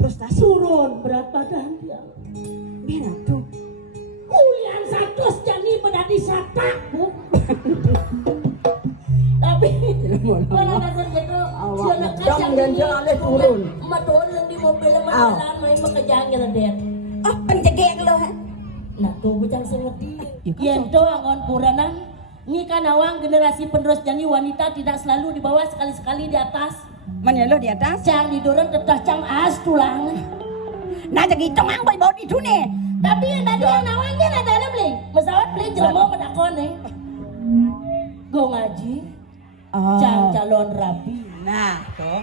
Frustasi. Turun berat badan dia. Merah tuh. Kulian satu jani pedati sata. Tapi kalau dasar gitu, dia nak kacang ganjal turun. Emak turun di mobil sama jalan main makajangnya den. Oh, pencegek lo ha. Nah tuh bujang sengerti. Yento angon puranan. Ni kan awang generasi penerus jani wanita tidak selalu di bawah, sekali-sekali di atas. Mana lo di atas? Cang di dorong tetah cang as tulang. Nah jadi tongang boy bawa di dunia. Tapi yang tadi yang nawangnya ada beli. Pesawat beli jelmo medakon Go ngaji. Cang calon rapi. Nah, tuh.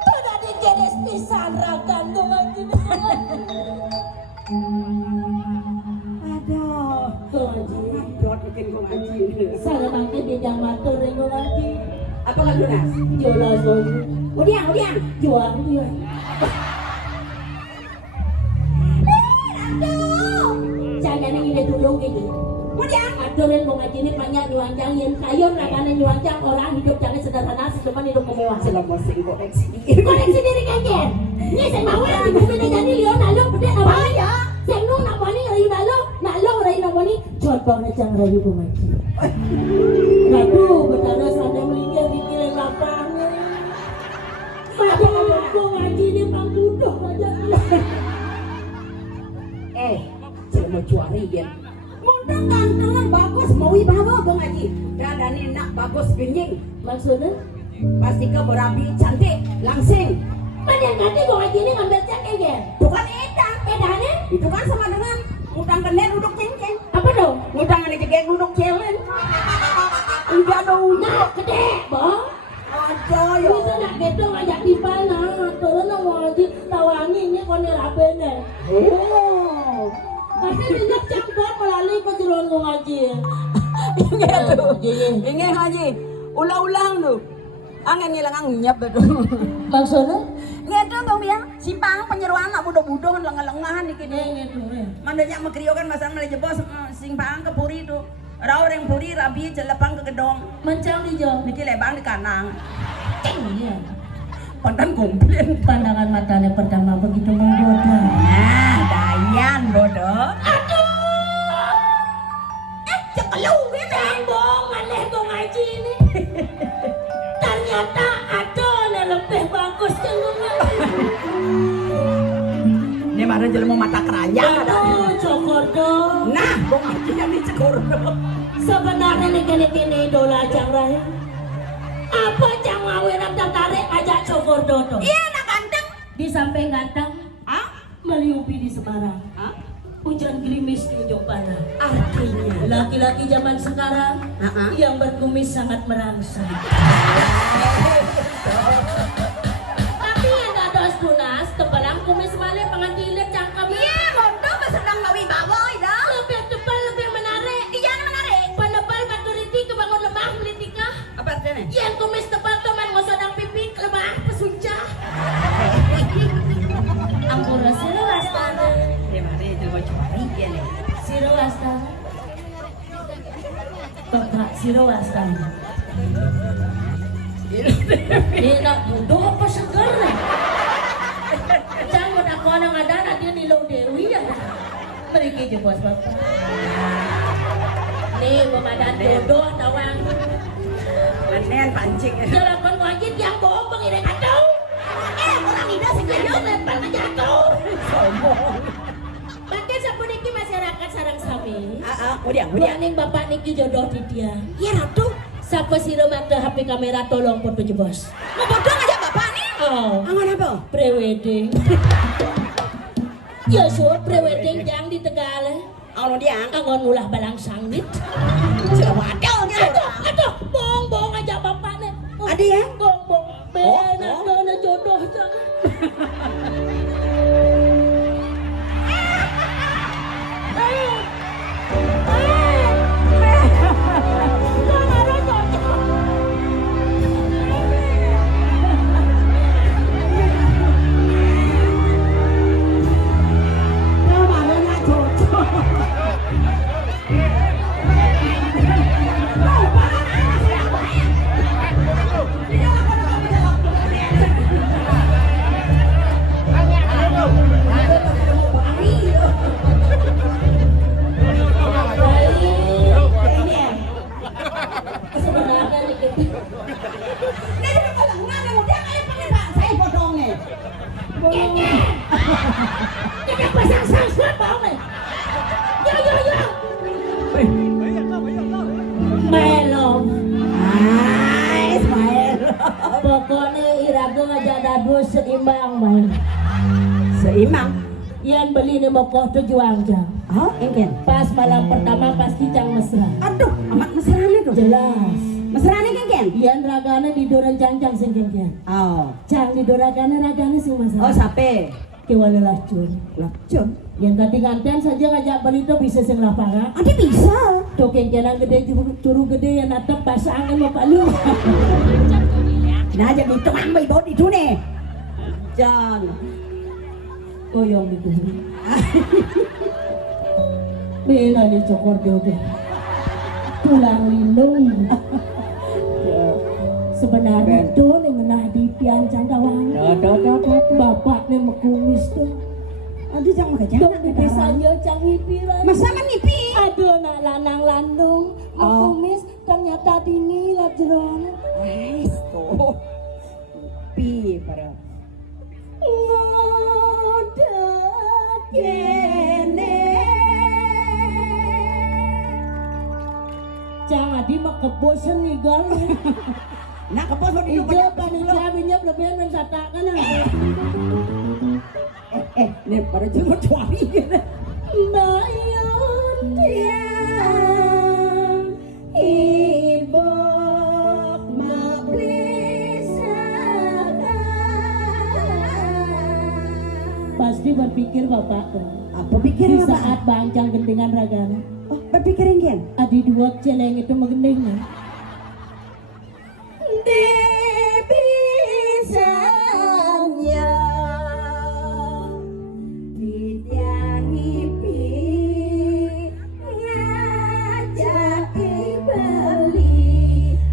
Tuh tadi jenis pisan rakan go ngaji. Aduh. Go ngaji. Buat bikin gue ngaji. Sana mangke dia jangan matur go ngaji. Apa kan lunas? Jelas goju. Udiang. Juang dia. Aduh. Jangan ini dulu gitu. Udiang. Aturin mau ngaji ini banyak nyuanjangin kayon rakanan nyuanjang orang hidup jangan sederhana cuman hidup kemewahan. Selama sing koneksi. Koneksi diri kangen. Ini saya mau lagi bukan jadi Leo nalo beda apa ya? Saya nu nak bani rayu nalo rayu nak bani coba ngecang rayu pengaji. Rayu betara sana melingkar di kiri lapangan. Pada aku ngaji ini panggudoh aja. Selama cuari dia. Mudah gantengan bagus mau wibawa gue ngaji. Dadane enak bagus genying. Maksudnya? Pasti ke berapi cantik langsing. Mana yang kata gue ngaji ini ngambil cek ya? Bukan edang. Bedanya? Itu kan sama dengan utang kena duduk cengkeng. Apa dong? Utang ada cengkeng duduk celen. Udah dong. Nah, gede, bang. Ada ya. Bisa nak gitu ngajak di mana? Turun mau ngaji tawangi ini kau nerabene. Oh. Pasti minyak campur melalui kejeruan gue ngaji. Ingin ngaji. Ulang-ulang tu. Angin ngilang nyap betul. Maksudnya? Ngedo kau biang simpang penyeruan nak budo-budo lengah-lengahan dikit. Mana jak makrio kan masa mulai jebos simpang ke puri tu. Rau yang puri rabi jelepang ke gedong. Mencang di jauh. Niki lebang di kanang. Iya. Pandan komplain. Pandangan matanya pertama begitu menggoda. Nah, Dayan bodoh. Aduh. Cekelu gitu. Sambung aneh gue ngaji ini. Ternyata ada yang lebih bagus yang gue ngaji. Ini mana jelema mata keranjang ada. Aduh, cokordo. Nah, gue ngajinya di cekordo. Sebenarnya nih kini idola Jang Rai. Apa Jang Ngawirang tertarik ajak cokordo tuh? Iya, nak ganteng. Di samping ganteng, meliupi di Semarang. Hujan gerimis di ujung panah. Artinya Laki-laki zaman sekarang yang berkumis sangat merangsang. Tapi yang gak dos tunas, tebalang kumis malih pengantilit cangkem. iya, bodoh sedang lawi baboy dah. Lebih tebal, lebih menarik. Iya, menarik. Penebal maturiti kebangun lemah melitika. Apa artinya? Yang kumis tebal teman ngosodang pipi lemah pesuncah. Ampura siru astana. Mari jelema cuari dia nih. Siru astana. Bapak siru astana. Dia nak bodoh apa segar nih? Jangan aku orang ada nanti nilau Dewi ya. Pergi je bos bapak. Nih pemadan bodoh tawang. Manen pancing. Jalapan wajib yang bohong pengiring atau? Orang ini sengaja lempar jatuh. Sombong. Pakai sapu niki masyarakat sarang sami. Kemudian. Buaning bapak niki jodoh di dia. Iya, ratu. Siapa sih mata HP kamera tolong foto jebos. Mau bodoh aja bapak nih. Oh. Angan apa? Prewedding. Ya suruh prewedding jang di Tegal. Anu dia. Angon ulah balang sangit. Sudah wadal gitu. Aduh, bohong aja bapak nih. Ada ya? Bohong. Benar jodoh jangan. iraga ngajak dadu seimbang main. Seimbang. Yang beli nih mau kau tujuan jang. Oh, ingin. Pas malam pertama pasti cang mesra. Aduh, amat mesrane tuh. Jelas. Mesrane kan? Yang ragane didoran cang sing kan. Oh. Cang didoragane ragane sing mesra. Oh, sape. Kewala lacun. Lacun. Yang ganti-gantian saja ngajak beli tuh bisa sing lapangan. Ade bisa. Tuh kencenan gede curug gede yang natap pasangan mau palu. Nah, aja gitu ambil bawa di sini. Jangan. Goyong gitu. Bela nih cokor jodoh. Tulang lindung. Sebenarnya tuh nih ngenah di piancang kawang. Bapak nih mekumis tuh. Aduh, jangan ke jangan. Bisanya cang ngipi lagi. Masa ngipi? Aduh, nak lanang landung. Mekumis ternyata dini lah jerong. Tuh. Pi para. Ngodak kene. Cang adi mah kebosan nih gal. Nah, kepos mau di Ija panitia binyap lebihan dan satakan ini pada jenggot cuami gitu. Bayun tiang ibok mablisakan. Pasti berpikir bapak tuh. Apa pikir Di apa? saat banjang gendengan ragana. Oh, berpikir ingin. Adi dua celeng itu menggendengnya. Dibisanya dityangipi ngajaki beli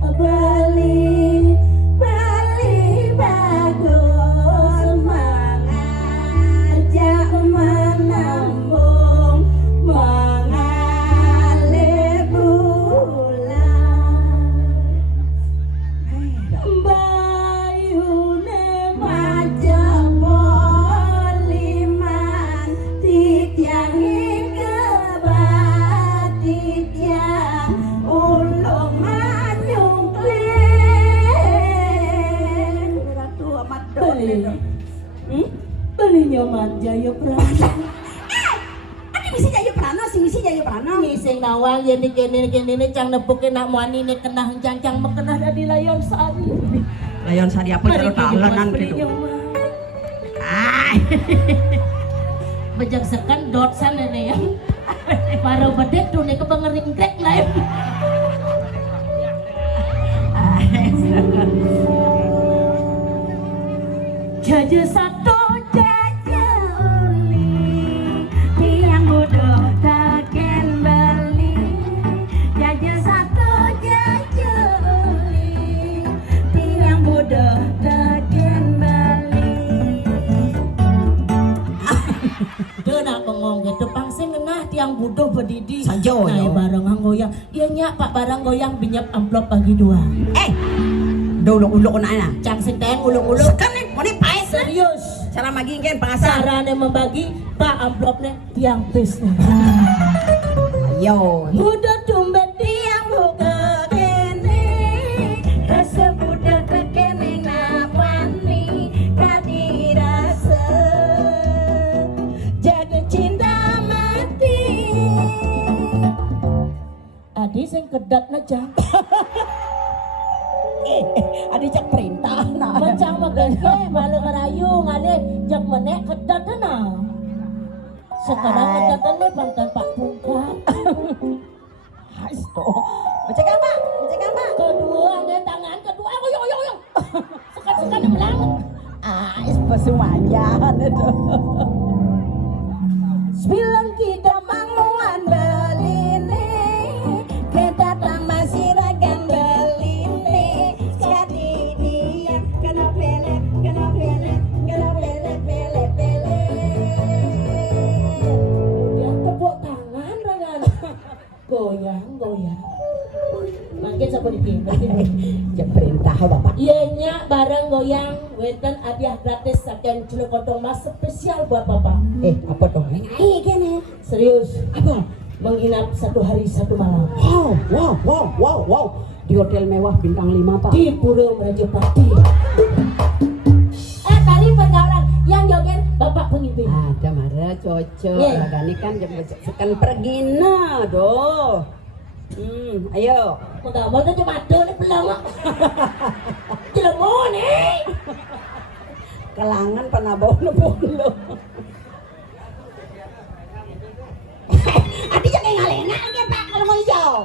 bagus mengajak menambung mengalir bulan bayune majak poliman titiangi kebat titiang ulung manyung klen ratu amat Beli. dole Beli nyaman jaya prana. Adi bisa jayu prana sing isi jayu prana Ngising nawang yang di kene cang nepukin nak muani ini kenah cang mekenah dari layon sari. layon sari apa Mari kalau talenan beli gitu nyaman. ay Bejak sekan dot sana nih ya. Para bedek tuh nih kebangering krek lah ya. Jaja satu jaja uli tiang bodoh taken bali. Jaja satu jaja uli tiang bodoh taken bali. Dia nak bengong gitu pangsing ngenah tiang bodoh berdidi. Sajo, nah yo. barang goyang. Iya nyak pak barang goyang binyap amplop pagi dua. Uluk-uluk na Cang sinteng ulung-ulung. sekan nih mau dipaes Serius. cara magingin pengasar Caranya membagi pak amplopnya tiang pisnya. yo Udah tumbet tiang buka kene kesebudak kekene napani kadirasa jaga cinta mati. Adi sing kedat najang. ada cek perintah nah Mencang magenge malu ngerayu ngale jak menek kedat na. Sekarang kedatan nih pantan Pak Pungkat. Ais toh becek apa Kedua nge tangan kedua yo. Sekan melang. ais pesumayan itu Sembilan kita manguan beline kita tambah siragan beline jadi dia kena pelet dia tepuk tangan rangan. Goyang. Makin siapa cek perintah bapak Iya nyak barang goyang wetan hadiah gratis saking Clekontong Mas spesial buat bapak. apa tuh Serius apa menginap 1 hari 1 malam wow di hotel mewah bintang 5 pak di Pura Majapahit. cocok. Gani kan sekan pergi na doh. Ayo. Mau tuh cuma tuh nih pelawak. Cilemon Kelangan panabau lo. Adi jangan ngalena kan Pak kalau mau hijau.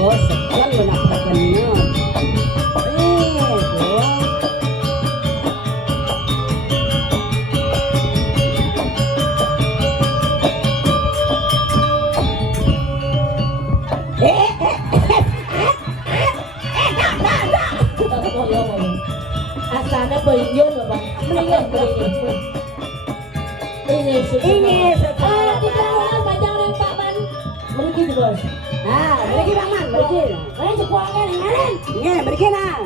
Oh, sekian lo nak benar. Asalnya BANYOL loh Bang. Ini sekolah. Di kawasan Banjar Taman. Mereka di bos. Mereka Bang Man, mereka. Sekolahnya ngalen. Nge, mereka nah.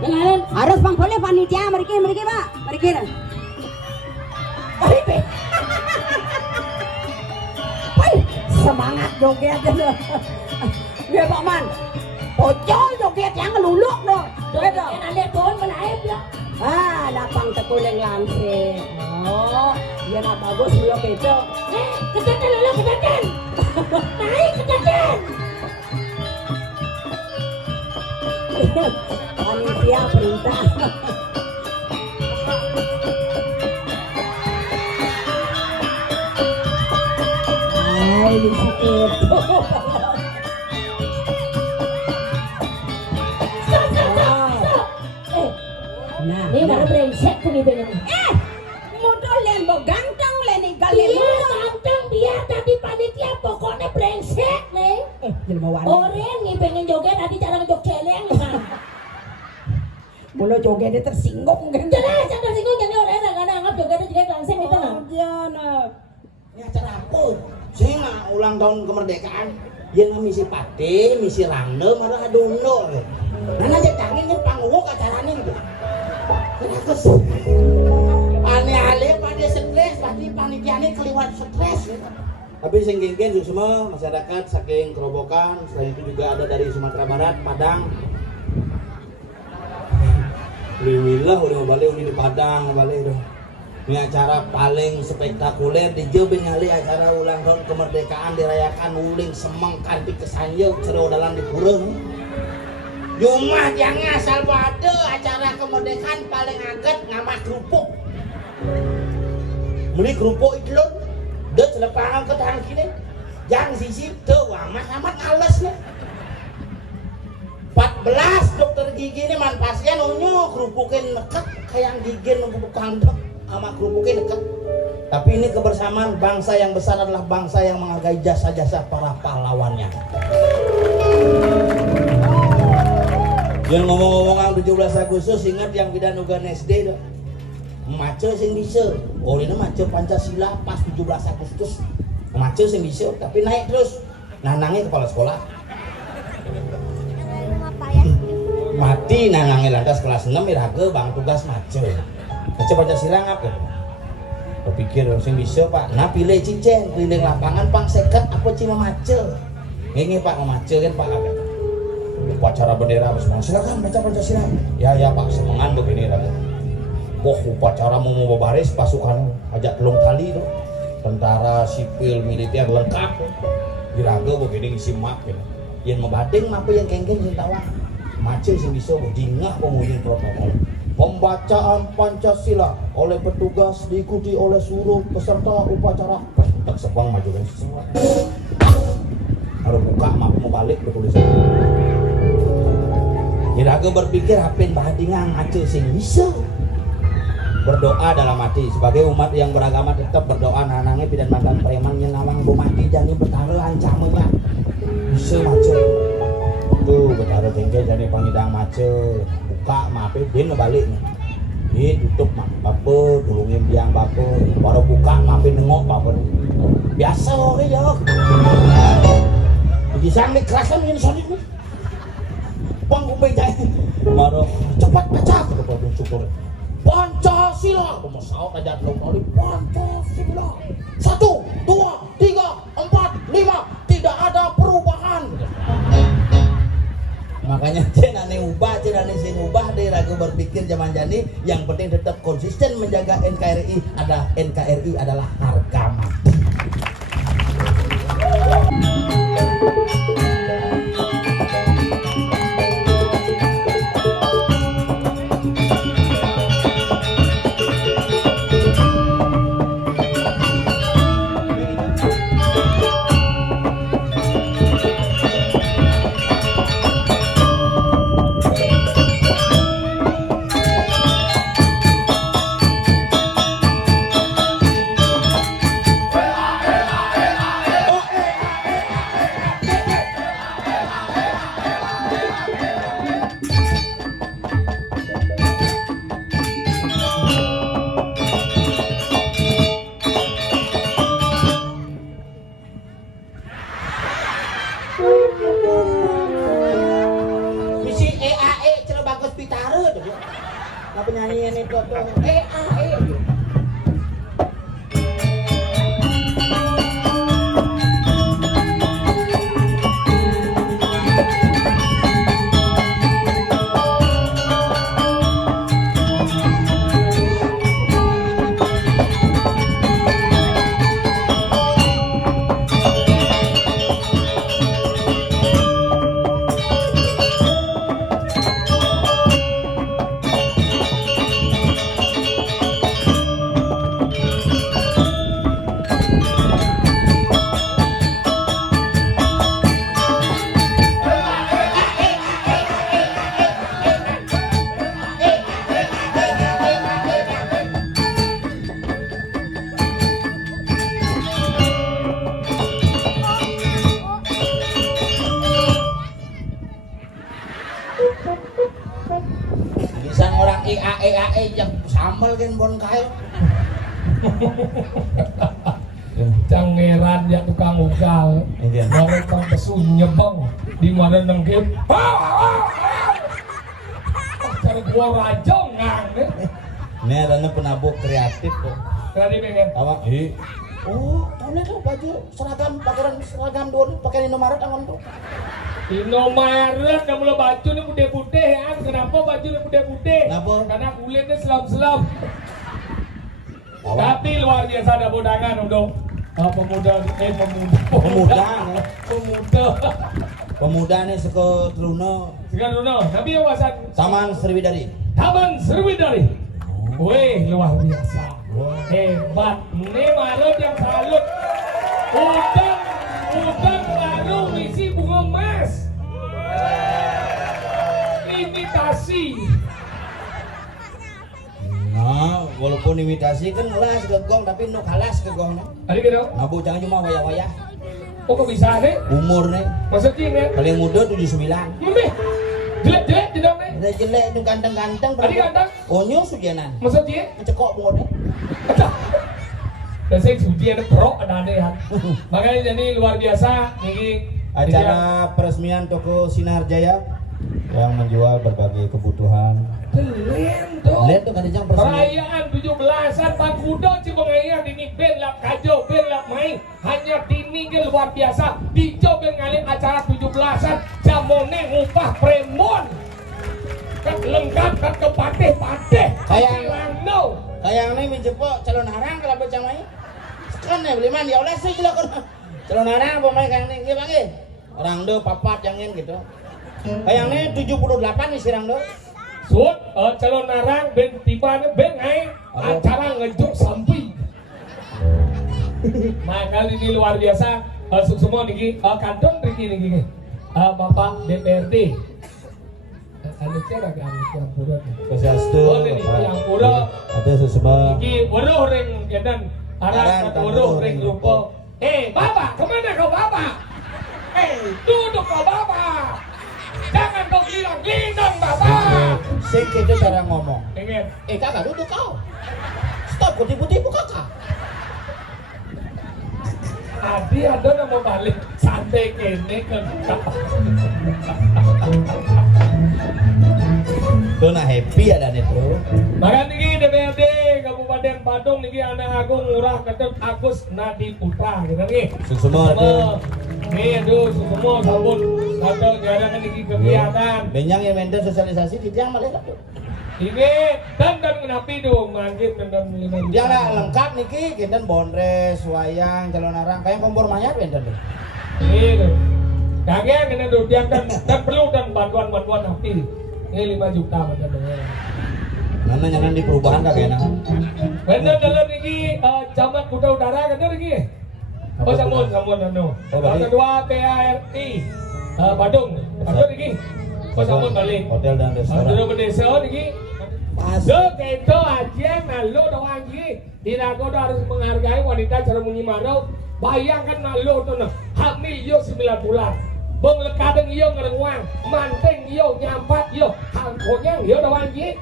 Ngalen. Harus Bang boleh panitia mereka Pak. Mereka. Semangat joget aja. Biar Pak Man. Pocol joget yang ngeluluk loh. Joget alir pohon menaip ya. Lapang tekuling langsing. Oh, dia nak bagus belum itu. Kejakan lolo, kejakan. Naik kejakan. Panitia perintah. Di situ. Nah, ini baru brengsek tuh nih pengen. modal lembo ganteng leni kali. Iya ganteng dia tadi panitia pokoknya brengsek nih. Jelma wani. Orang nih pengen joget tadi cara ngejok celeng kan. Mulu jogetnya tersinggung kan. Jelas yang tersinggung jadi orang yang nggak anggap jogetnya juga langsung itu nah. Jana. Ini acara apa? Saya nggak ulang tahun kemerdekaan. Dia nggak misi pate, misi rande, malah aduno. Nana jatangin kan panggung acaranya gitu. Kenapa sih? Aneh-aneh pada stres, pasti panitianya keliwat stres. Tapi sing genggen semua masyarakat saking Kerobokan, selain itu juga ada dari Sumatera Barat, Padang. Alhamdulillah udah balik udah di Padang balik udah. Ini acara paling spektakuler di Jawa Nyali acara ulang tahun kemerdekaan dirayakan uling semang kanti kesanjeu cero dalam di kurung. Jumlah jangan asal pada acara kemerdekaan paling agak ngamah kerupuk. Beli kerupuk itu loh, deh selepangan ke tangan kini, jangan sisi tuh amat alas nih. 14 dokter gigi ini man pasien onyo kerupukin nekat kayak gigi nunggu kandok sama kerupukin dekat. Tapi ini kebersamaan bangsa yang besar adalah bangsa yang menghargai jasa-jasa para pahlawannya. Yang ngomong-ngomongan 17 Agustus ingat yang bidan ugan SD dah. Mace sing bisa. Oh ini mace Pancasila pas 17 Agustus. Mace sing bisa tapi naik terus. Nanangnya kepala sekolah. Mati nanangnya lantas kelas 6 iraga bang tugas mace. Mace Pancasila ngapa? Berpikir sing bisa Pak. Nah pilih cicen keliling lapangan pang seket apa cima mace. Ini Pak mace kan Pak agak. Upacara bendera bersama silakan baca Pancasila. Ya Pak semangat begini raga. Upacara mau baris pasukan ajak telung kali tuh. Tentara sipil militer lengkap. Diraga begini ngisi map gitu. Yang membading apa yang kengkeng sing tawang. Macet sing bisa dingah pemulihan protokol. Pembacaan Pancasila oleh petugas diikuti oleh seluruh peserta upacara. Tak sepang maju kan semua. Harus buka map mau balik tulisan. Diraga berpikir hapin bahadingan ngaco sing bisa. Berdoa dalam hati sebagai umat yang beragama tetap berdoa nanangnya pidan mantan preman yang nawang bumati jani bertaruh ancamannya bisa macet tuh bertaruh tinggi jadi pangidang macet buka mape bin balik nih tutup mak baper tulungin biang baper baru buka mape nengok baper biasa oke jauh di sana kerasan ini solid nih panggung bejai baru cepat baca kepada syukur Pancasila, pemasau tajat lo kali Pancasila. 1, 2, 3, 4, 5, Makanya cenane ubah, cenane sing ubah deh ragu berpikir zaman jani. Yang penting tetap konsisten menjaga NKRI. NKRI adalah harga mati. Penyanyian itu tuh yang sambal kan bon kail. Cangeran ya tukang ugal. Mereka kesunya bang di mana nengkep. Cara gua rajong ngang. Ini adanya penabuk kreatif kok. Kreatif pengen. Awak oh, tahun itu baju seragam, pakaian seragam dulu, pakai Indomaret angon tuh. Indomaret yang mulai baju nih putih-putih ya. Kenapa baju nih putih-putih? Kenapa? Karena kulitnya selam-selam. Tapi luar biasa ada bodangan untuk pemuda nih suka Truno. Tapi yang wasan Taman Sriwidari. Taman Sriwidari. Wih, luar biasa. Hebat. Ini Maret yang salut. Udang baru misi bunga emas. Imitasi. Nah, walaupun imitasi kan las ke gong tapi nu kalas ke gong. Tadi gitu. Nabu jangan cuma wayah-wayah. Oh kok bisa nih? Umur nih. Maksudnya nih? Paling muda 79. Lebih. Jelek tidak nih? Udah jelek itu ganteng-ganteng. Tadi ganteng? Onyo sujenan. Maksudnya? Cekok bunga deh. Dan saya suji ada pro ada ya. Makanya jadi luar biasa ini acara peresmian toko Sinar Jaya yang menjual berbagai kebutuhan. Lihat tuh kan jang peresmian. Perayaan 17-an Pak Kudo Cibengaya ini ben lap kajo ben lap main hanya tini ke luar biasa di Joben ngalih acara 17-an jamone ngupah premon. Kan lengkap kan kepateh-pateh. Kayak ini menjepok calon harang kalau bercamai. Sekarang nih beli mandi oleh sih jelas kan. Calon harang pemain kayak ini gimana? Orang do papat jangan gitu. Kayak ini 78 nih sirang do. Sud calon harang ben tiba ben ngai acara ngejuk sampai. Makanya ini luar biasa. Semua niki kantong niki niki. Bapak DPRD. Anaknya lagi anak yang pura. Kesastu. Oh ini yang pura. Ada sesama. Iki waduh ring kedan. Arah waduh ring lupa. Bapak kemana kau bapak? Duduk kau bapak. Jangan kau gilang bapak. Sing itu cara ngomong. Pengen. Kakak duduk kau. Stop putih-putih kakak. Adi ada nama balik santai kene kan. Tuh nah happy ada nih tuh. Makanya ini DPRD Kabupaten Kabupaten Badung niki anak agung murah ketut Agus Nadi Putra gitu nih. Semua ada. Nih aduh semua sabun atau jarang niki kegiatan. Benyang yang menden sosialisasi di tiang malah tuh. Ini dan kenapi dong manggil dan Dia lah lengkap niki, kinten bondres, wayang, calon arang, kayak kompor mayat benden deh. Ini kagak kena dulu dia dan perlu dan bantuan api. Ini 5 juta macam mana? Nana jangan di perubahan kagak enak. Bener dalam niki jamat kuda udara kan niki. Oh sambun anu. Kedua PARI Badung. Badung niki. Oh sambun balik. Hotel dan restoran. Sudah berdesa niki. So keto aja nalu doang niki. Dirago harus menghargai wanita cara menyimarau. Bayangkan nalu tuh hamil yo 9 bulan. Bong lekadeng yo ngerengwang, manteng yo nyampat yo, hangkonyang yo doang niki.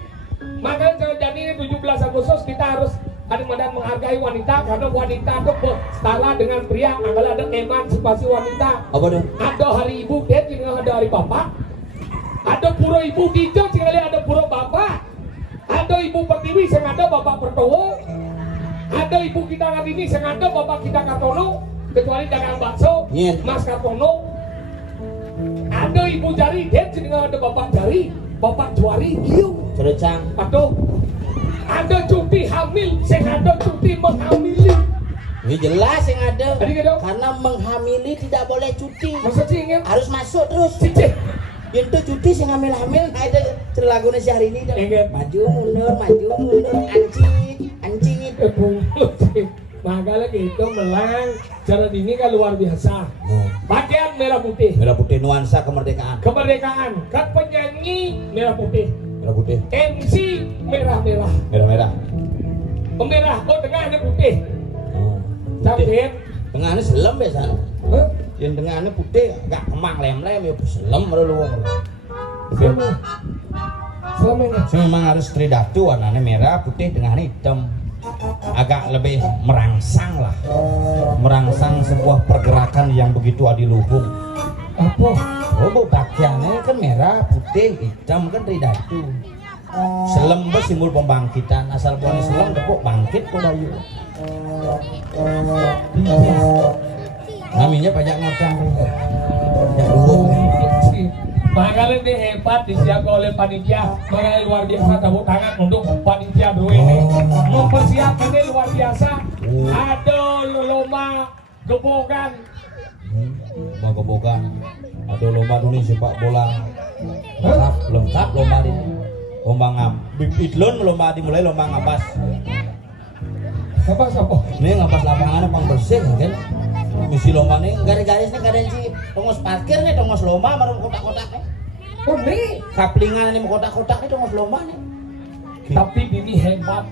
Makanya kalau jadi ini 17 Agustus kita harus kadang-kadang menghargai wanita karena wanita itu setara dengan pria. Kalau ada emansipasi wanita. Apa dong? Ada hari ibu dia juga ada hari bapak. Ada pura ibu hijau juga ada pura bapak. Ada ibu pertiwi yang ada bapak pertowo. Ada ibu kita Kartini yang ada bapak kita Kartono. Kecuali dagang bakso, Mas Kartono. Ada ibu Jari dia juga ada bapak Jari, bapak Juari. Iyo. Cerecang. Aduh, ada cuti hamil, saya ada cuti menghamili. Ini jelas yang ada. Tadi kan dong? Karena menghamili tidak boleh cuti. Maksud sih ingin? Harus masuk terus. Cicih. Itu cuti sih hamil-hamil. Nah itu lagunya si hari ini. Ingat. Maju mundur, ancit. Makanya gitu melang cara ini kan luar biasa. Pakaian merah putih. Merah putih nuansa kemerdekaan. Kemerdekaan. Kan penyanyi merah putih. Merah putih. MC merah-merah. Merah-merah. Merah, oh tengahnya putih. Oh. Cantik. Tengahnya selem biasa. Hah? Yang tengahnya putih, agak kemang lem-lem ya selem lu. Selama Memang harus tridatu warnanya merah, putih, tengahnya hitam. Agak lebih merangsang lah. Merangsang sebuah pergerakan yang begitu adiluhung. apa? Oh, pakaiannya kan merah, putih, hitam kan tridatu. Selem itu simbol pembangkitan. Asal puan selem kok bangkit kok bayu. Namanya pajak ngotang. Pajak luhung. Makanya ini hebat disiapkan oleh panitia. Makanya luar biasa tepuk tangan untuk panitia dua ini. Mempersiapkan ini luar biasa. Ada lomba Kerobokan. Lomba Kerobokan. Ada lomba ini sepak bola. Lengkap lomba ini. Lomba ngam. Bibidlon lomba dimulai lomba ngapas. Siapa? Ini ngapas lapangan pang bersih kan. Misi lomba nih garis-garis nih kadang sih tongos parkir nih tongos lomba baru kotak-kotak nih. Oh nih Kaplingan nih kotak-kotak nih tongos lomba nih. tapi bini hebat.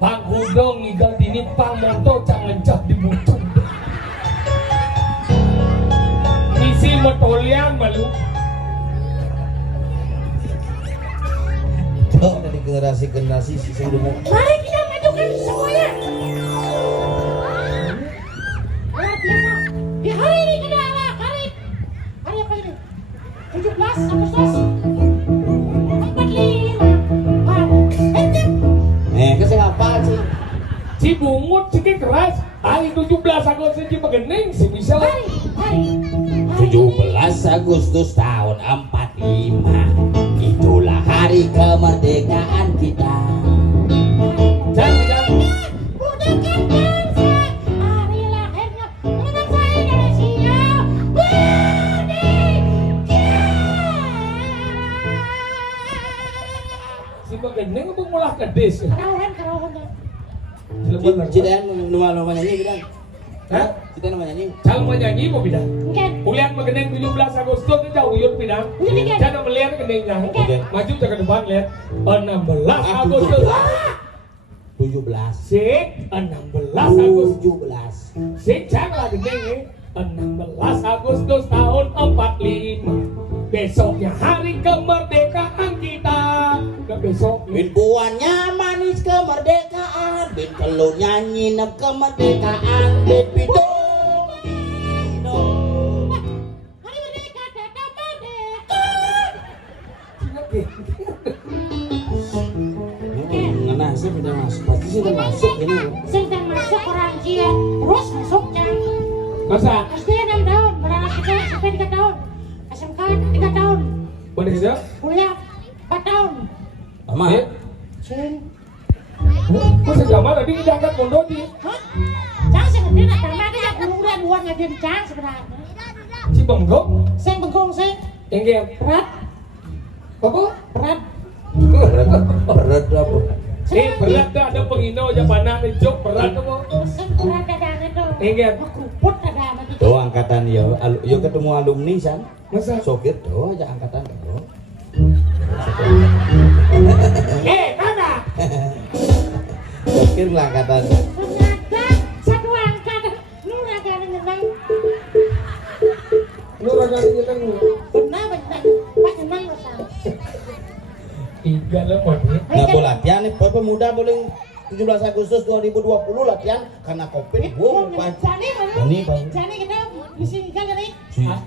Pak Gudong ngigal dini pang moto cang lencah di muncul. Misi motolian malu. Oh dari generasi-generasi sisi dulu. Mari kita majukan semuanya. Luar biasa. Di hari ini kita adalah hari apa ini? 17 Agustus 45. Kesini apa sih? Cibungut sedikit keras. Hari 17 Agustus si pegening si bisa. Hari 17 Agustus tahun 45. Itulah hari kemerdekaan kita. Jangan. Budakan bangsa. Hari lahirnya bangsa Indonesia. Si pegening untuk mulah kedes. Kerawan. Cidan lomba nyanyi Cidan. Hah? Cidan lomba nyanyi. Calon menyanyi mau bidang. Mungkin. Kuliah mengenai 17 Agustus itu jauh uyut bidang. Mungkin. Jangan melihat keningnya. Oke. Maju ke depan lihat. 16 Agustus. 17. Sik 16 Agustus. 17. Sik jangan kening 16 Agustus tahun 45. Besoknya hari kemerdekaan kita. Ke besok. Bin buahnya manis kemerdekaan, bin telur nyanyi nak kemerdekaan, bin bidong bidong. Hari merdeka kita merdeka. Ngena sih pindah masuk, pasti sih udah masuk. ujian terus masuk Cang. Masa? SD 6 tahun, beranak kita SMP 3 tahun, SMK 3 tahun, Indonesia? kuliah 4 tahun. Lama. Cing. Kok sejaman tadi diangkat pondok di? Hah? Cang sebenarnya nak tamat dia guru dan luar ngajen Cang sebenarnya. Si Benggong? Sing bengkong sing Enggak. berat, Apa? berat. Berat apa? Berat tuh ada pengino aja panah nih jok berat apa? Sing berat dadane tuh. Enggak. Keruput dadane tuh. Tuh angkatan yo ketemu alumni san. Masa? Sokir tuh aja angkatan tuh. Mana? Sokir lah angkatan. Ternyata satu angkat nuragane nyenang. Lu raganya kan lu. Benar benar. Pas nyenang masa. Tiga lah mati. Nah tuh latihan nih pemuda boleh 17 Agustus 2020 latihan karena Covid. Wow, Jani mana? Jani, Pak. Jani kita di sini kan nih.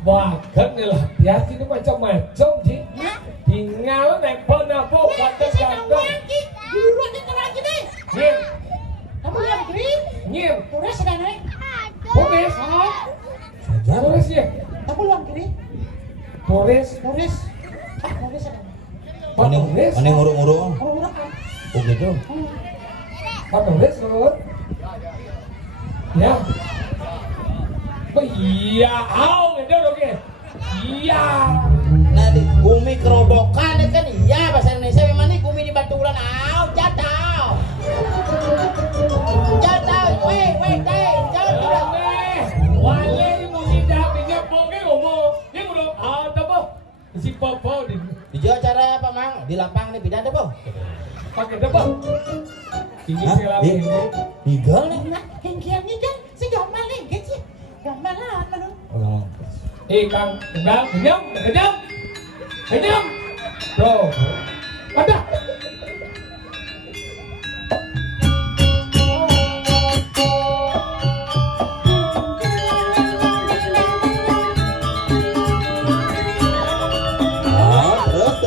Bahkan nih latihan ini macam-macam sih. Nah, Tinggal nepon apa pada ganteng. dulu kita lagi deh. Nyim, Kamu lihat gini? nyim, Turis sudah naik. turis, Saja. turis ya, Kamu lihat gini? turis, Turis. Ah, turis ada. Pak turis, Mana nguruk-nguruk? Kalau udah kan. Oh gitu. Pak turis, turun. Ya. Oh iya, itu oke. Iya. Nah di bumi Kerobokan ini kan iya bahasa Indonesia memang nih bumi di Baturan jatuh. Jatuh, weh, jatuh. Wale ni mungkin dah punya poke ngomong. Ni udah apa? Si Papa di Di acara apa mang? Di lapangan nih pindah apa? pakai apa? Tinggi Hah? sekali ini. Igal nih. Nah, hengkian ini kan si gamal nih, gitu. Gamal lah, mana? Oh. Kang, kenyam. Bro, ada. Terus.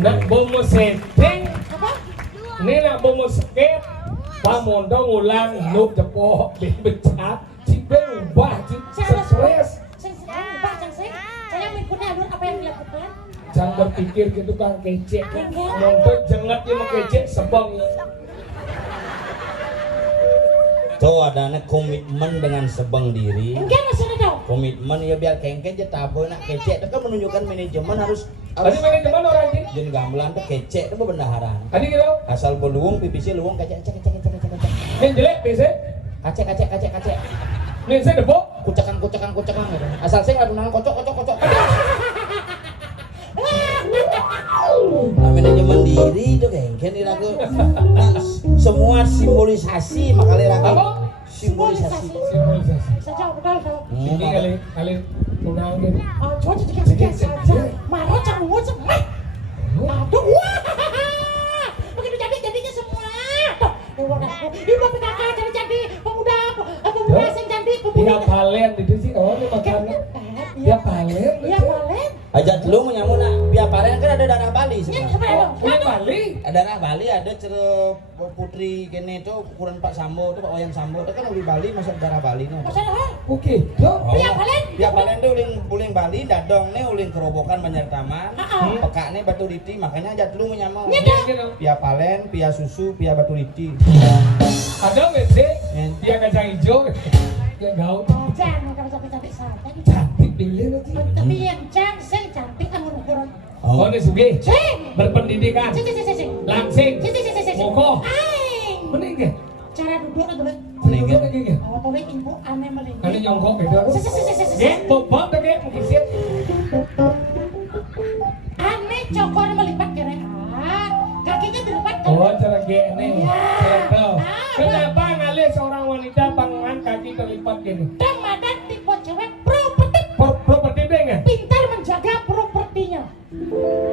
Nak bomo setting, Apa? ini nak bomo skate, pamondong ulang nuk jepok, becak, cipen ubah, stres. Saya mengikuti alur apa yang dilakukan. Jangan berpikir gitu kan kecek, Enggak. nonton jengat dia mau kecek sebang. Tuh adanya komitmen dengan sebang diri. Enggak masih ada tahu. Komitmen ya biar kengket aja tabu nak kecek itu kan menunjukkan manajemen harus Tadi manajemen orang ini, jadi gamelan tuh kecek itu bebendaharaan. tadi gitu, Asal beluung pipisi luung kecek. ini jelek PC, Kacek. ini saya debok. Kucakan gitu. Asal saya nggak tunangan kocok. Nah, manajemen diri itu kengket ini lagu. Nah, semua simbolisasi makanya lagu. Apa? Simbolisasi. Simbolisasi. Saya betul tahu. Ini kali tunangin. Oh, coba sedikit saja. Marah jangan ngomong semai. Aduh, wah. Begitu jadinya semua. Tuh, ibu PKK jadi pemuda sing jadi Dia palen itu sih, oh ini makannya. Dia palen. Iya, boleh. Aja dulu menyambut nak pihak Palen kan ada darah Bali sebenarnya. Uling Bali. Darah Bali ada cere putri kene itu ukuran Pak Sambo itu Pak Wayang Sambo itu kan uling Bali masuk darah Bali no. Oke. Yo. Pihak Palen itu uling Bali dadong nih uling Kerobokan Banjar Taman. Pekak nih Batu Riti makanya aja dulu menyambut. Pihak Palen, pihak susu, pihak Batu Riti. Ada mede, dia kacang hijau, dia gaul. Jangan kalau cantik santai. Cantik pilih nanti. Tapi yang cantik kan ukuran. Oh, ini suge. Berpendidikan. Langsing. Moko. Meninggal. Cara duduk itu boleh. Meninggal lagi ya. Motornya ibu aneh meninggal. Ada nyongkok gitu. Bobot tuh kayak mengkisir. Aneh cokor melipat kira. Kakinya dilipat. Oh, cara gini. Kenapa ngalih seorang wanita pangan kaki terlipat gini? Ramadan tipe cewek properti. Properti dengan Pintar menjaga propertinya.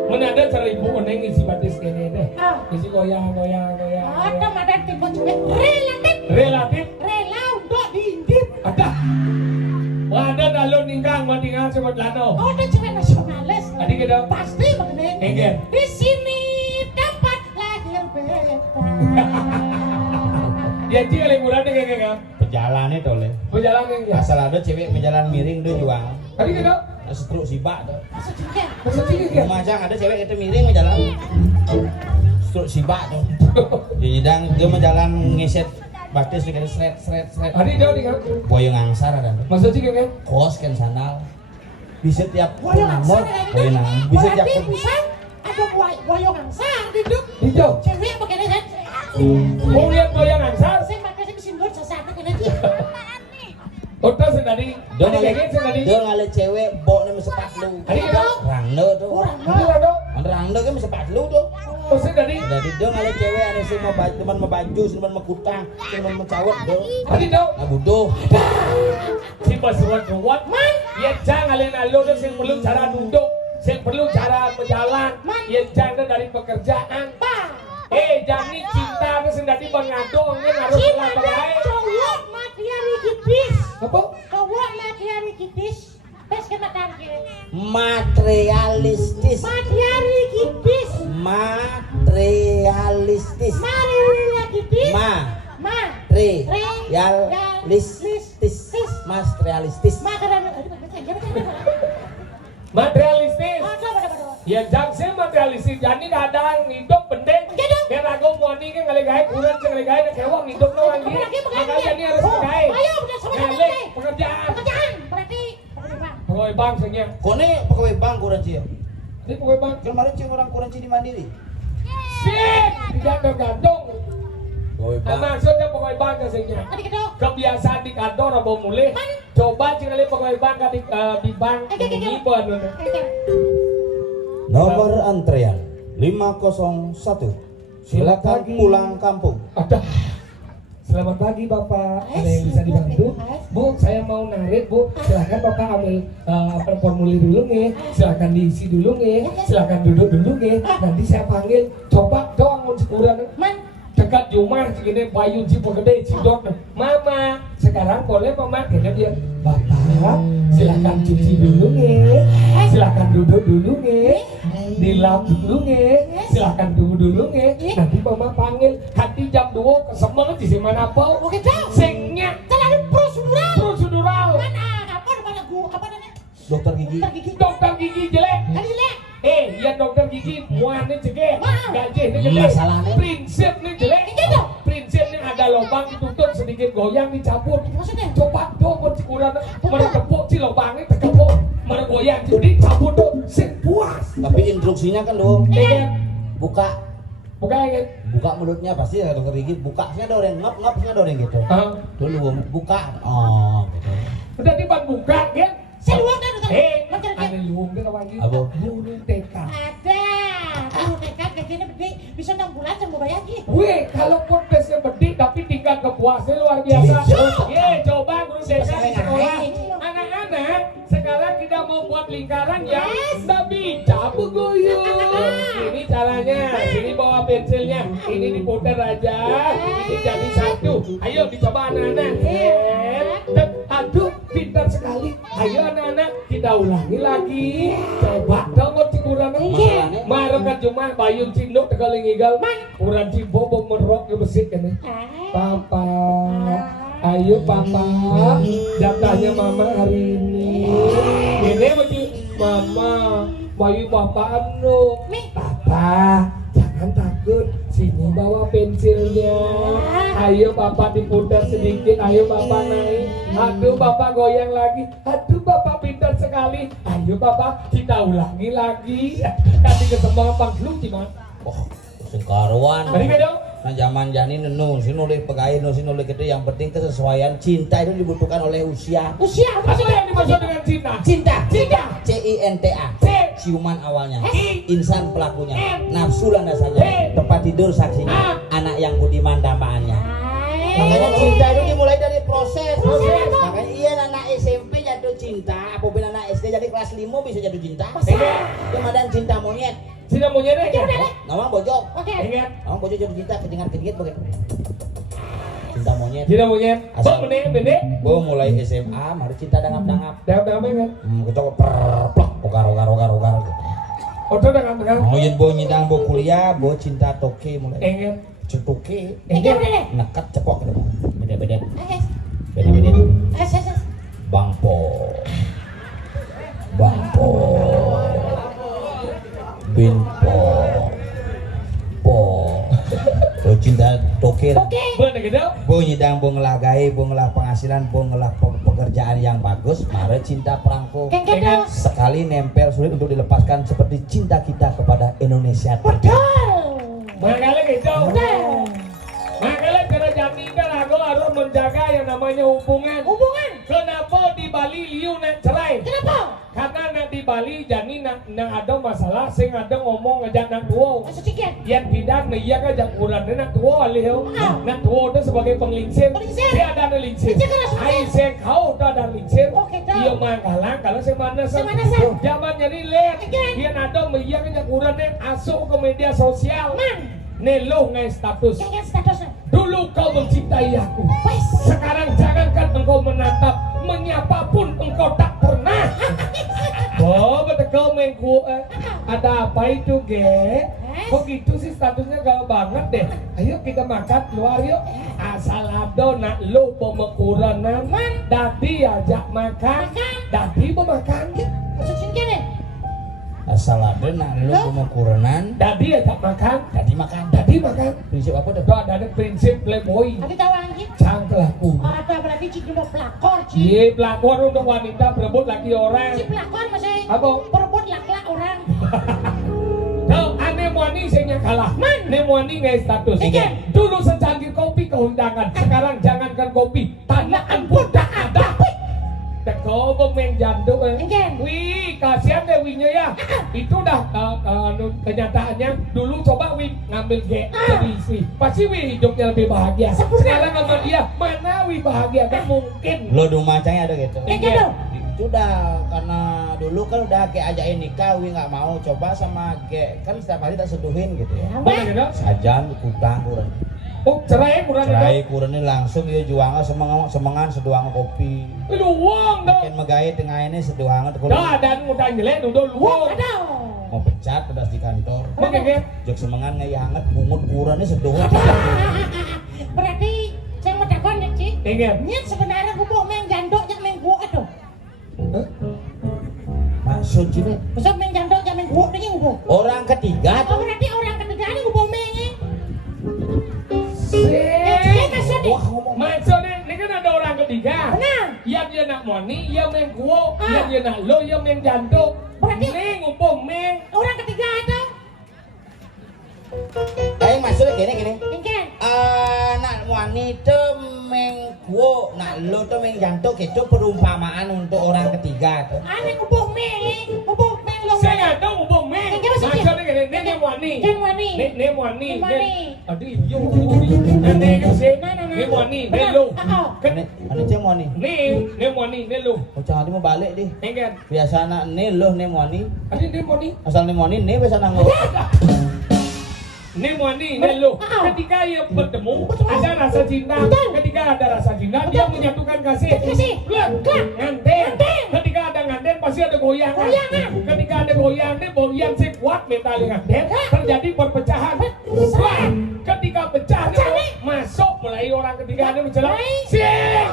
mana ada cara ibu oneng isi batis gini deh. Isi goyang. Ramadan tipe cewek Relatif. rela untuk diintip. Ada. Wah ada dalu ningkang mandingan sebut lano. Oh, ada cewek nasionalis. Tadi kita Pasti mengenai. Enggak. Di sini tempat lahir beta. Dia cik liburan deh kayak Pejalan itu oleh. berjalan enggak. Asal ada cewek menjalan miring dia jual. Tadi kita Setruk sibak tuh. maksudnya enggak. Macam ada cewek itu miring menjalan. Setruk sibak tuh. Dia menjalan ngeset batis dengan seret. Tadi jauh nih kan. Boyong angsar ada. Maksudnya kan. Kos kan sandal. Bisa tiap Boyong angsar. boyong bisa tiap Berarti bisa ada boyong angsar hidup. Hijau. Cewek yang pakai kan. Mau lihat goyang angsar. Saya pakai mesin bor sasana kan aja. Otak sendiri. Dia ngale cewek bawa nama sepatu. Tadi kita. Rangno tuh. Tadi kita. Rangno kan sepatu tuh. Oh sendiri. Jadi dia ngale cewek ada sih mau baju, teman mau baju, teman mau kutang, teman mau cawet tuh. Tadi jauh. Nah butuh. Si basuan kuat. Ya jangan lalu tuh yang perlu cara duduk. Yang perlu cara berjalan. Ya jangan dari pekerjaan. Jani cinta ke sendiri mengadong ini harus Cinta berlaku. cowok materi kitis. Apa? Cowok materi kitis. Tes ke matan kiri. Materialistis. Materi kitis. Materialistis. Marinya kitis. Materialistis. Mas realistis. Materialistis. Ya jangse materialistis. Jadi kadang hidup pendek. Biar aku mau nih kan ngalegai kurang ngalegai nak kewang hidup doang gitu. Makanya ini harus ngalegai. Ngalegai pekerjaan. Berarti Pegawai bank sebenarnya. Kone pegawai bank kurang sih. Ini pegawai bank. Kemarin sih orang kurang sih di Mandiri. Sip, tidak tergantung. Pegawai Nah, bank. maksudnya pegawai bank sebenarnya. Kebiasaan di kantor apa mulai? Coba cinggali pegawai bank di bank ini buat Nomor antrean 501. Silakan pulang kampung. Ada. Selamat pagi Bapak. Ada yang bisa dibantu? Bu, saya mau narik Bu. Silakan Bapak ambil formulir dulu nih. Silakan diisi dulu nih. Silakan duduk dulu nih. Nanti saya panggil. Coba doang kurang. Dekat rumah segini bayu jipo gede cidok. Mama, sekarang boleh Mama? Kayaknya dia Bapak, silakan cuci dulu nih. Silakan duduk dulu nih. Dilap dulu nih. Silakan dulu nih. Nanti Mama panggil. Hati jam 2 kesemel di mana apa? Oke, Cak. Singnya Terlalu prosedural. Mana apa namanya? Dokter gigi. Dokter gigi jelek. Jelek. Ya dokter gigi muannya cegek. Gaji ini jelek. Masalahnya? Prinsip nih jelek. Prinsipnya ada lubang ditutup sedikit goyang dicabut. Maksudnya? Coba dong kurang merekepuk si lubangnya terkepuk. Meregoyang jadi cabut tuh. Sing puas. Tapi instruksinya kan dong. Buka Buka mulutnya pasti ya dokter gigi. Bukanya ada orang ngap-ngapnya ada orang gitu. Dulu buka. Oh gitu. Udah diban buka kan? Saya luang kan dokter. Ada luang kan lagi. Apa? Luang TK. Ada. Guru TK gajinya gede, bisa 6 bulan sembuh bayar. Wih, kalau podcastnya gede tapi tingkat kepuasannya luar biasa. Coba guru TK di sekolah. Anak-anak, sekarang kita mau buat lingkaran yang tapi cabut goyang. Ini caranya. Sini bawa pensilnya. Ini diputar aja. Ini jadi satu. Ayo dicoba anak-anak. Aduh, pintar sekali. Ayo anak-anak, kita kita ulangi lagi. Coba dong kurang marah kan cuma bayung cinduk tegaling igal. Kurang cibo merok ke besik kan. Papa, ayo papa, jatahnya mama hari ini. Ini bagi mama, bayu papa anu. Papa, jangan takut, sini bawa pensilnya. Ayo papa diputar sedikit, ayo papa naik. Aduh papa goyang lagi, aduh papa pintar sekali. Ayo papa kita ulangi lagi. Kasih kesempatan bang lu gimana? Oh, sengkaruan. Tadi kan dong? Nah zaman jani nenu, si nulis pegawai, si nulis gitu. Yang penting kesesuaian cinta itu dibutuhkan oleh usia. Usia apa Apa yang dimaksud dengan cinta? Cinta. Cinta. CINTA. C. Ciuman awalnya, insan pelakunya, nafsu landasannya, tempat tidur saksinya, anak yang budiman damaannya. Makanya cinta itu dimulai dari proses. Makanya iya anak SMP jatuh cinta, apabila anak SD jadi kelas 5 bisa jatuh cinta. Kemudian cinta monyet. Cinta monyet deh. Nawang bojok. Ingat. Nawang bojok jatuh cinta, kejengat-kejengat begitu. Cinta monyet. Cinta monyet. Bang bener. Bo mulai SMA, mari cinta dangap-dangap. Dangap kan? Kita perplok, ogar. Oto dangap. Oh yen bo nyidang bo kuliah, bo cinta toke mulai. Ingat. Cetuke. Nekat cepok gitu. Beda-beda. Bangpo. Binpo. Bo cinta toke. Bener gitu. Bo nyidang bo ngelagai, bo ngelah penghasilan, bo ngelah pekerjaan yang bagus, mari cinta perangko. Ingat. Sekali nempel sulit untuk dilepaskan seperti cinta kita kepada Indonesia. Makanya gitu. Makanya karena jaminan aku harus menjaga yang namanya hubungan. Kenapa di Bali liu nak cerai? Kenapa? Karena nak di Bali jani nak ada masalah, sing ada ngomong ngajak nak tua. Yang tidak iya ngajak kurang nak tua liu. Nak tua itu sebagai penglingsir. Saya ada lingsir. Ai saya kau ada lingsir. Iya mangkalang kalau saya mana zaman jadi lihat. Dia ada iya ngajak kurang asuh ke media sosial. Neluh ngai status. Dulu kau mencintai aku. Sekarang jangankan engkau menatap, menyapa pun engkau tak pernah. Oh, betul kau mengku. Ada apa itu, Ge? Kok gitu sih statusnya gaul banget deh. Ayo kita makan keluar yuk. Asal ada nak lu pemekuranan. Dadi ajak makan. Dadi pemakan. Asal ada nak lu pemekuranan. Dadi ajak makan. Dadi makan. Prinsip apa tuh? Ada prinsip playboy. Jangan kelaku. Iya, pelakor untuk wanita berebut laki orang. Apa? Tahu, aneh wani saya kalah. Aneh wani nggak status. Dulu secangkir kopi keundangan. Sekarang jangankan kopi, tanaan pun tak ada. Teko pemain janduk. Wih, kasihan deh winya ya. Itu dah kenyataannya. Dulu coba Wi ngambil G jadi istri. Pasti Wi hidupnya lebih bahagia. Sekarang sama dia, mana Wi bahagia? Kan mungkin. Lo dumacanya ada gitu. Itu dah karena dulu kan udah kayak ajakin nikah, Wi nggak mau coba sama G kan setiap hari tak seduhin gitu ya. Benar. Sajan kutang kurang. Oh cerai kurang ini langsung dia juangnya semangan seduang kopi. Luang dong. Makin megait tengah ini seduang itu. Dah dan mudah jelek udah luang. Mau pecat pedas di kantor. Oke. Jok semangan nggak hangat bungut kurangnya seduang. Berarti saya mau takon ya, Ci. Ingat. Nyet sebenarnya gua main jandok jak main gua atuh. Maksud sini? Besok main jandok jak main gua ini gua. Orang ketiga. Oh berarti orang ketiga ini gua main ini. Maksudnya ini kan ada orang ketiga. Benar. Yang dia nak moni, yang main kuo, yang dia nak lo, yang main jantung. Berarti Neng ngumpul meng. orang ketiga itu. Maksudnya gini. Ingin. Nak wanita mengkuo, nak lo tuh meng jantung itu perumpamaan untuk orang ketiga tuh. Aneh ngubung meng lo. Saya nggak tahu ngumpul meng. Maksudnya gini, neng wani. Neng wani. Aduh, iyo. Neng sih. Neng wani, neng lo. Ano cem wani? Neng wani, neng lo. Oh jangan mau balik deh. Ingat. Biasa nak ne lo ne wani. Aduh, neng wani. Asal ne wani ne biasa nanggo. Ini Wani, ini lu. Ketika ia bertemu, ada rasa cinta. Ketika ada rasa cinta, dia menyatukan kasih. Nganten. Ketika ada nganten, pasti ada goyangan. Ketika ada goyangan, goyang sekuat metal nganten, terjadi perpecahan. Ketika pecah, masuk mulai orang ketiga ada menjelang. Sing.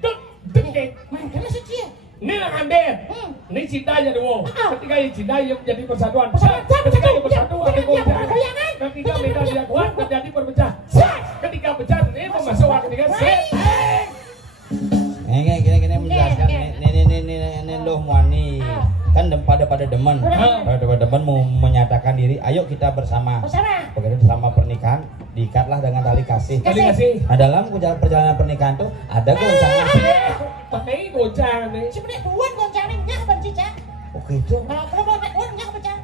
Dek. Ini lah nganten. Ini cintanya dulu. Ketika ia cinta, ia menjadi persatuan. Ketika ia bersatu, ada goyangan. Ketika metal tidak kuat, terjadi perpecahan. Ketika pecah, ini masuk orang ketiga. Gini menjelaskan ini loh Muani kan pada demen mau menyatakan diri, ayo kita bersama bersama pernikahan diikatlah dengan tali kasih. Nah dalam perjalanan pernikahan tuh ada goncangan. Pakai goncang nih. Sebenarnya tuan goncangnya nyak ban cicak. Oh gitu. Kalau mau tuan nyak pecah.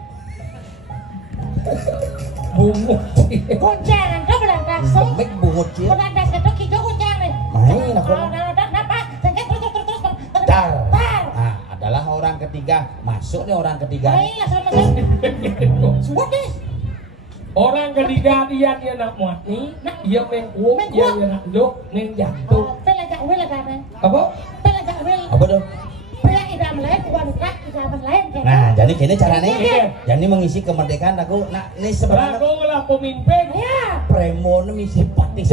Bungut. Goncangan tuh berangkas. Demek bungut sih. Berangkas itu kijau goncang nih. Main aku. Tar. Adalah orang ketiga, masuk nih orang ketiga. Orang ketiga dia nak muati, dia mengkup, dia nak duk, menjatuh. Apa? Apa tuh? Nah, jadi gini caranya. Jadi mengisi kemerdekaan aku. Nah, ini sebenarnya. Aku lah pemimpin. Premon misi patis.